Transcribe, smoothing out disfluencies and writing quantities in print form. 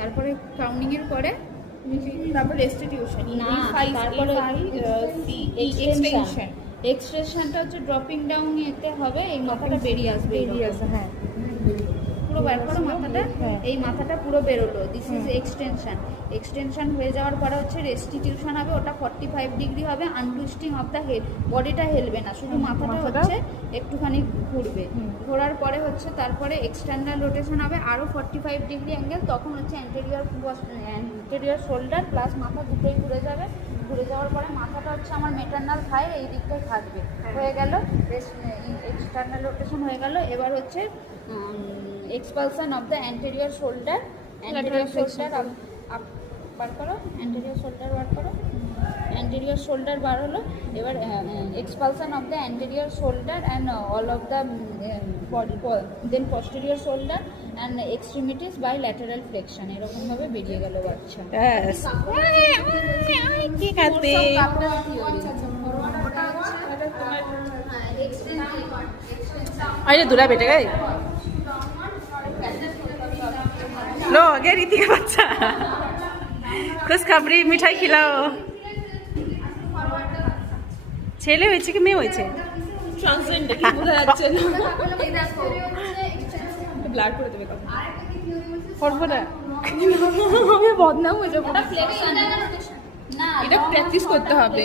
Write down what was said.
তারপরে ক্রাউনিং এর পরে তারপর রেস্টিটিউশন না, তারপরে এক্সটেনশন। এক্সটেনশনটা হচ্ছে ড্রপিং ডাউন এতে হবে, এই মাথাটা বেরিয়ে আসবে, হ্যাঁ পুরো বার করো মাথাটা, এই মাথাটা পুরো বেরোলো, দিস ইজ এক্সটেনশন। এক্সটেনশন হয়ে যাওয়ার পরে হচ্ছে রেস্টিটিউশন হবে, ওটা 45 ডিগ্রি হবে, আনটুইস্টিং অফ দ্য হেড, বডিটা হেলবে না, শুধু মাথাটা হচ্ছে একটুখানি ঘুরবে। ঘোরার পরে হচ্ছে তারপরে এক্সটার্নাল রোটেশন হবে আরও 45 ডিগ্রি অ্যাঙ্গেল, তখন হচ্ছে অ্যান্টেরিয়র শোল্ডার প্লাস মাথা দুটোই ঘুরে যাবে। ঘুরে যাওয়ার পরে মাথাটা হচ্ছে আমার মেটার্নাল থাইয়ের এই দিকটাই থাকবে। হয়ে গেল এক্সটার্নাল রোটেশন হয়ে গেল। এবার হচ্ছে expulsion of the anterior shoulder, anterior shoulder বার করো, অ্যান্টেরিয়র শোল্ডার বার করো, অ্যান্টেরিয়র শোল্ডার বার হলো। এবার expulsion of the anterior shoulder and all of the body, then posterior shoulder and extremities by lateral flexion, এরকমভাবে বেরিয়ে গেল বাচ্চা। কি খাতে अरे दूल्हा बेटे गए लो आगे रीति का बच्चा खुशखबरी मिठाई खिलाओ ছেলে হয়েছে কি মেয়ে হয়েছে ট্রান্সজেন্ডার কি বোঝা যাচ্ছে না ব্লার করে দেবে কথা করব না আমি বদনাম হয়ে যাব। এটা প্র্যাকটিস করতে হবে।